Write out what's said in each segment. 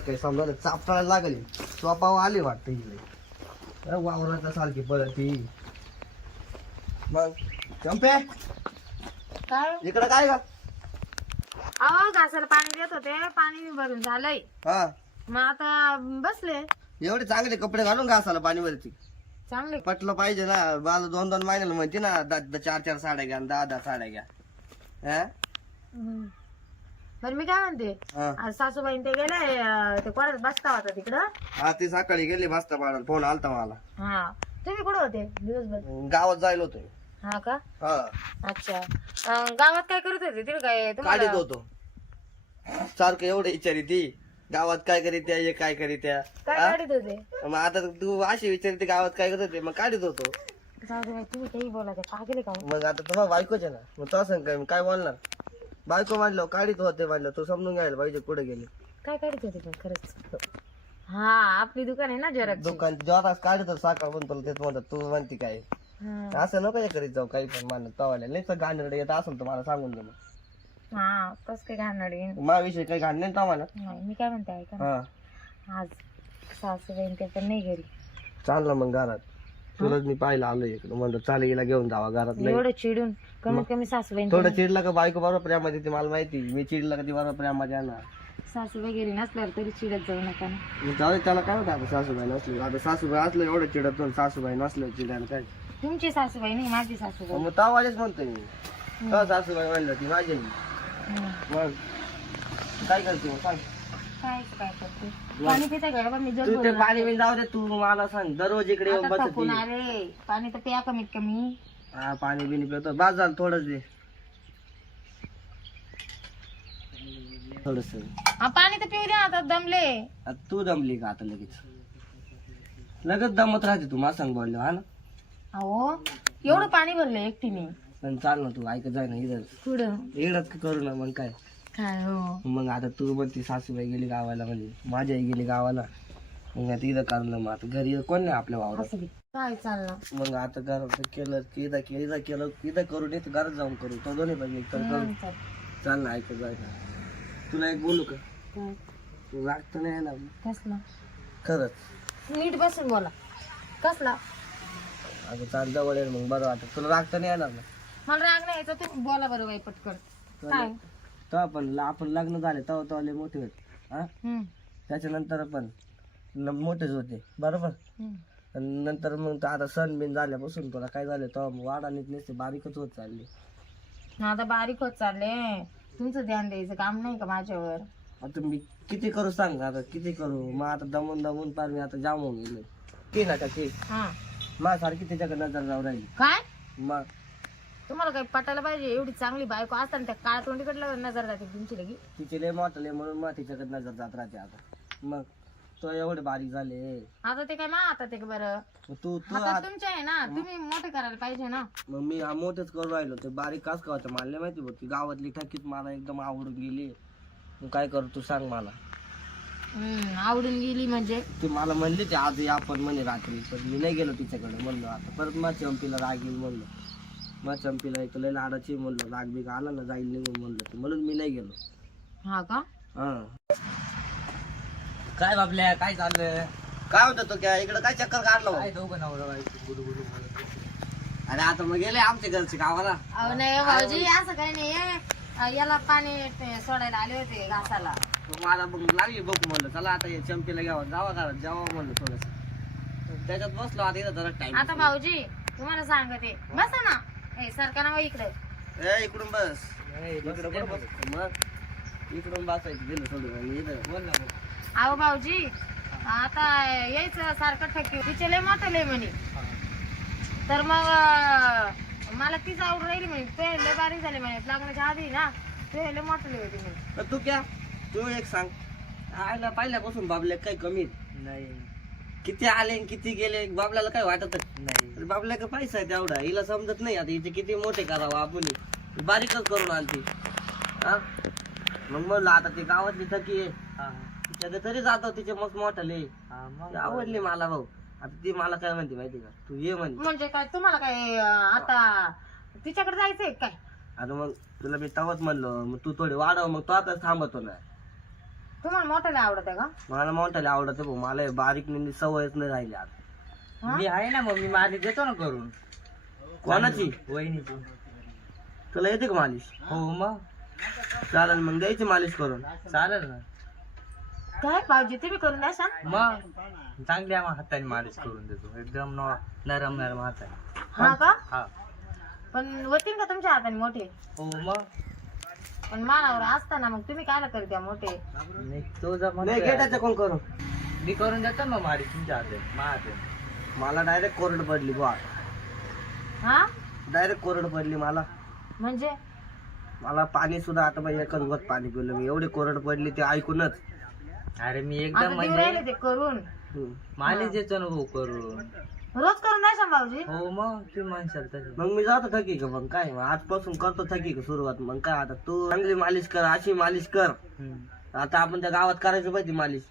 काही समजा चापटायला लागली स्वपाव आले वाटतं इकडे वावरात सारखी परत ती मग चंपे काय इकडं काय का अहो घासाला पाणी देत होते, पाणी भरून झालंय. हा मग आता बसले. एवढे चांगले कपडे घालून घासाला पाणी वरती चांगले पटलं पाहिजे ना. मला 2-2 महिन्याला म्हणते ना 4-4 साड्या घ्या 10-10 साड्या घ्या. हा बरं मी काय म्हणते, हा. आज सासूबाई ते गेले ते कोणाच बसता होता तिकडं. हा ती सकाळी गेली मस्त पाडायला फोन आलता मला. हा तुम्ही कुठं होते दिवसभर? गावात जायला होतो. हा का? हा अच्छा. गावात काय करत होते तिकडे? काय काढीत तुम्हाला होतो सारखं एवढं विचारी ती गावात काय करीत्या हे काय करीत्या. काय हा? काढीत होते? मग आता तू अशी विचारते गावात काय करत होते मग काढीत होतो. जाऊ दे बाई, तुम्ही काही बोला का गेले का? मग आता तुम्हाला बायकोच आहे ना मग तो असं काय बोलणार. बायको म्हणलं काढीत होते म्हणलं तू समजून घ्यायला पाहिजे कुठे गेले. काय काढीत होते पण खरंच? हा आपली दुकान आहे ना जरा दुकान जोरात काढत साखर पण तुला तेच म्हणतात तू म्हणते काय असं नको हे करीत जाऊ काही पण मानत तवाल्या नाही तर गांडरडे येत असेल तर मला सांगून दे मग. हा कस काय घालणार माझ्याविषयी काही घाण नाही ना मला. मी काय म्हणते ऐका ना, हा आज सासूबाई ते पण नाही घरी. चाललं मग घरात तुलाच मी पाहिलं आलो इकडं म्हणलं चालेल हिला घेऊन जावा घरात. नाही एवढं चिडून कमीत कमी सासूबाई थोडं चिडलं का बायको बरोबर प्रेमात येते मला माहिती. मी चिडलं का ती बरोबर प्रेमात येणार. सासूबाई घरी नसल्यावर तरी चिडत जाऊ नका ना. मग जाऊ दे त्याला काय होतं आता सासूबाई नसली. आता सासूबाई असलं एवढं चिडत सासूबाई नसलं चिडायला काय. तुमची सासूबाई नाही माझी सासूबाई. मग तावालेच म्हणतोय मी का सासूबाई म्हणलं ती माझी आहे. मग काय करते मग सांग. काय काय करते? पाणी पिता का? बा, मी जग तू ते भरून पाणी बिन जाऊ दे तू मला सांग दररोज इकडे येऊन आता बसत थकून आले. पाणी तर प्या कमीत कमी. हा पाणी बिनी पितो बाज झालं थोडंच दे थोडस. पाणी तर पिऊ द्या आता दमले. तू दमली का आता लगेच दमत राहते तू मला सांग बोलले हा ना. अहो एवढं पाणी भरलं एकटीने. पण चाल ना तू ऐकत जाय ना इथं पुढं इकडंच करू ना मग काय. काय हो मग आता तू म्हणते सासूबाई गेली गावाला म्हणजे माझी आई गेली गावाला मग आता इथं काढलं मग आता घरी कोण नाही आपल्या वावरात. असं दे. काय चाललं? मग आता घरात केलं की इथं केलं इथं करू नाही घरात जाऊन करू तो दोन्ही पण करू नंतर. चाल ना ऐकत जाय ना. तुला एक बोलू का काय? तू लागतं नाही ना कसला? खरंच. नीट बसून बोला. कसला? अगं चाल जवळ येईल मग बरं वाटत तुला लागतं नाही येणार ना. मला राग नाही यायचा. तुम्ही बोला बरं बाई पटकन. काय? तेव्हा पण आपण लग्न झाले तेव्हा लय मोठे होते हा त्याच्यानंतर पण मोठेच होते बरोबर. आणि नंतर मग आता सण बिन झाल्यापासून तुला काय झालं तेव्हा वाढानीच नसते बारीकच होत चालली. आता बारीक होत चालले. तुमचं ध्यान द्यायचं काम नाही का माझ्यावर? आता मी किती करू सांग आता किती करू मग आता दमून दमून पार मी आता जाम होऊन गेलो की ना का की माझ्यासारखी त्याच्याकडे नजर जाऊ राहिली. काय मग तुम्हाला काही पटायला पाहिजे. एवढी चांगली बायको असताना त्या काळ्या तोंडीकडे नजर जाते तुमची लगी. तिचे लय मोठले म्हणून मग तिच्याकडे नजर जात राहते आता. मग तो एवढे बारीक झाले आता ते काय मा आता ते बरं मग तू तू आता तुमचे आहे ना. तुम्ही मोठे करायला पाहिजे ना. मग मी हा मोठेच करू राहिलो ते बारीक कास का होतं मला नाही माहिती होती गावातली ठकीत मला एकदम आवडून गेली. मग काय करू तू सांग मला. आवडून गेली म्हणजे ते मला म्हणले ते आज आपण म्हणे रात्री पण मी नाही गेलो तिच्याकडे. म्हणलो आता परत मग चंपीला राग येईल म्हणलं. मग चंपीला एक लय लाडाची म्हणलं राग बिग आला ना जाईल निघून म्हणलं म्हणून मी नाही गेलो. हा का? हा काय बाबल्या काय चाललंय काय होतं तो काय इकडे काय चक्कर काढलं काय दोघं नवरा अरे आता मग गेले आमच्या घरचे गावाला. अहो नाही भाऊजी असं काही नाही. याला पाणी सोडायला आले होते घासाला. मला मग लागली बघ म्हणलं चला आता हे चंपीला घ्यावं जावा घरात जावा म्हणलं थोडस त्याच्यात बसलो आता इथं जरा टाइम. आता भाऊजी तुम्हाला सांगते बसा ना. सरका ना इकडे. इकडून बस इकडं बस मग इकडून बसायचं दिलं सोडून इथं बोल ना. अहो भाऊजी आता यायचं सारखं ठेकी तिचे लय मोठं लय म्हणे. तर मग मला तीच आवडून राहिली म्हणे. ते लय बारीक झाले म्हणे लग्नाच्या आधी ना. ते लय मोठं लय होती म्हणे. तू क्या तू एक सांग आयला पहिल्यापासून बाबल्या काही कमी नाही. किती आले किती गेले बाबल्याला काय वाटत नाही. बाबल्या का पैसा आहे तेवढा हिला समजत नाही. आता हिचे किती मोठे करावं आपण बारीकच करून आलती. हा मग म्हणलं आता ती गावातली थकी आहे तिच्याकडे तरी जातो तिचे मस्त मोठाले आवडली मला भाऊ. आता ती मला काय म्हणते माहिती का तू ये म्हणजे काय तुम्हाला काय आता तिच्याकडे जायचंय काय? आता मग तुला मी तवच म्हणलो मग तू थोडी वाढव मग तो आता थांबतो ना. तुम्हाला मोठ्याला आवडत आहे का? मला मोठ्याला आवडत भाऊ, मला हे बारीक निंदी सवयच नाही राहिली आता. हा? मी आहे ना मग, मी मालिश देतो ना करून. कोणाची? वहिनीची. तुला येते का मालिश? हो मग चालेल मग द्यायची मालिश करून. चालेल ना. काय भाऊजी तुम्ही करून द्याल? मग चांगल्या हाताने मालिश करून देतो, एकदम नरम नरम हात आहे. हा का? हा. पण होतील का तुमच्या हाताने मोठे? हो मग. पण मानावर असताना मग तुम्ही काय करत्या मोठे? नाही, तो जर नाही म्हणतोय, गेटाचं कोण करून. मी करून देतो ना मालिश तुमच्या हाते हाते. मला डायरेक्ट कोरड पडली बा, हा डायरेक्ट कोरड पडली मला. म्हणजे मला पाणी सुद्धा आता म्हणजे एकच वत पाणी पिलं मी, एवढी कोरड पडली ते ऐकूनच. अरे मी आता एकदम देऊ राहिले म्हणजे ते करून. हम्म. मालिश देतो ना भाऊ करून. रोज करून द्याल भाऊजी? हो मग तुम्ही म्हणशाल तसे. मग मी जातो थकी का मग काय, आजपासून करतो थकी का सुरुवात. मग काय आता तू चांगली मालिश कर, अशी मालिश कर. हम्म. आता आपण त्या गावात करायचं पाहिजे मालिश,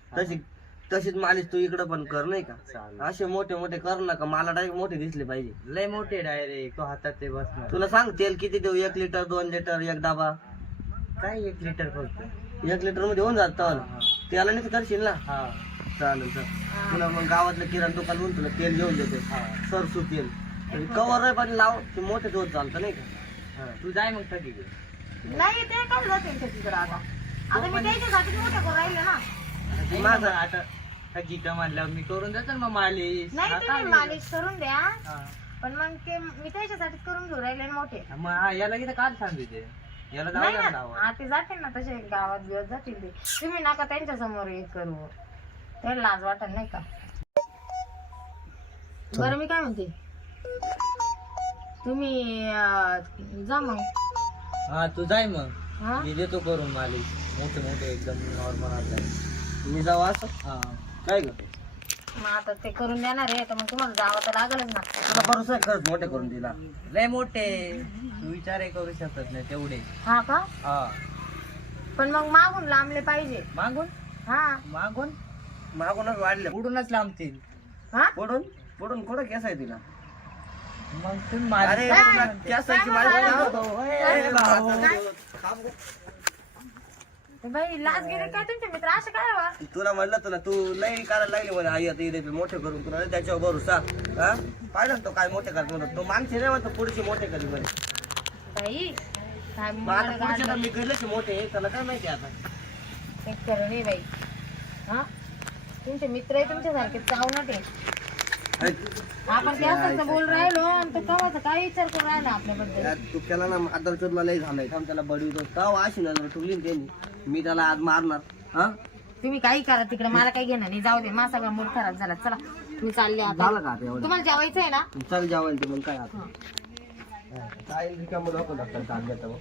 तशीच मालिश तू इकडं पण कर नाही का. चालेल. असे मोठे मोठे कर नका, मला डायरेक्ट मोठे दिसले पाहिजे. लय मोठे डायरेक्ट तो हातात ते बसणार. तुला सांग तेल किती देऊ, 1 लिटर 2 लिटर 1 डबा. काय 1 लिटर फक्त. 1 लिटर मध्ये होऊन जात त्याला नाही करशील ना. हा. चालेल सर. तुला मग गावातलं किराणा दुकान म्हणून तुला तेल घेऊन देते, सरसू तेल. कवर पण लाव, ते मोठे होत चालतं नाही का. हा. तू जाय मग सगळी. नाही ते काय जाते तिकडे आता. आता मी त्याच्यासाठी मोठे करून राहिले ना. माझं आता सगळी म्हणल्यावर मी करून देतो ना मग मालिश. नाही हा, तुम्ही काय मालिश करून द्या, हा. पण मग ते मी त्याच्यासाठी करून घेऊ राहिले ना मोठे. मग याला किती काल सांगितले, याला जाऊ नाही द्या ना, ना. आता जातील ना तसे गावात दिवस जातील ते. तुम्ही नका त्यांच्या समोर हे करू, ते लाज वाटत नाही का. बरं मी काय म्हणते, तुम्ही जा मग. हा तू जाय मग, हा मी देतो करून मालिश. मोठे मोठे एकदम नॉर्मल हात आहे. मी जाऊ असं हा. काय ग, मग आता ते करून देणार आहे तर मग तुम्हाला जावं तर लागलच ना. तुला भरोसा आहे खरंच मोठे करून दिला. लय मोठे, तू विचारही करू शकत नाही तेवढे. हा का? हा. पण मग मागून लांबले पाहिजे. मागून हा मागून मागूनच वाढले. उडूनच लांबतील. हा पुढून पुढून कुठं केस आहे तिला. मग तुम्ही अरे मालिश तुला केसाची मालिश लावतो. काय? थांब. बाई लाज गेले काय तुमचे मित्र असे काय वा? तुला म्हणलं तुला तू लई करायला लागली म्हणे, आई आता इथे मोठे करून तुला त्याच्यावर भरोसा. हा पाहिलं तो काय मोठे करत म्हणत, तो माणसे नाही म्हणतो पुढचे मोठे करी म्हणे. बाई काय मग आता पुढचे तर मी केले की मोठे, त्याला काय माहिती आता. एक करू नाही बाई. हा तुमचे मित्र आहे तुमच्यासारखे चावणार ते. आपण त्यासारखं बोल राहिलो आणि तो कवाचा काय विचार करून राहिला आपल्याबद्दल. यार, तू त्याला ना आदर लई झालाय, थांब त्याला बडवीतो. का अशी नजर ठेवली ना त्यांनी, मी त्याला आज मारणार. हा तुम्ही काही करा तिकडे, मला काही घेणं नाही. जाऊ दे, माझा सगळा मूड खराब झाला. चला मी चालले आता. झालं का आता एवढं. तुम्हाला जेवायचं आहे ना? चल जेवायला ते मग काय आता काय रिकामं नको दाखवायला.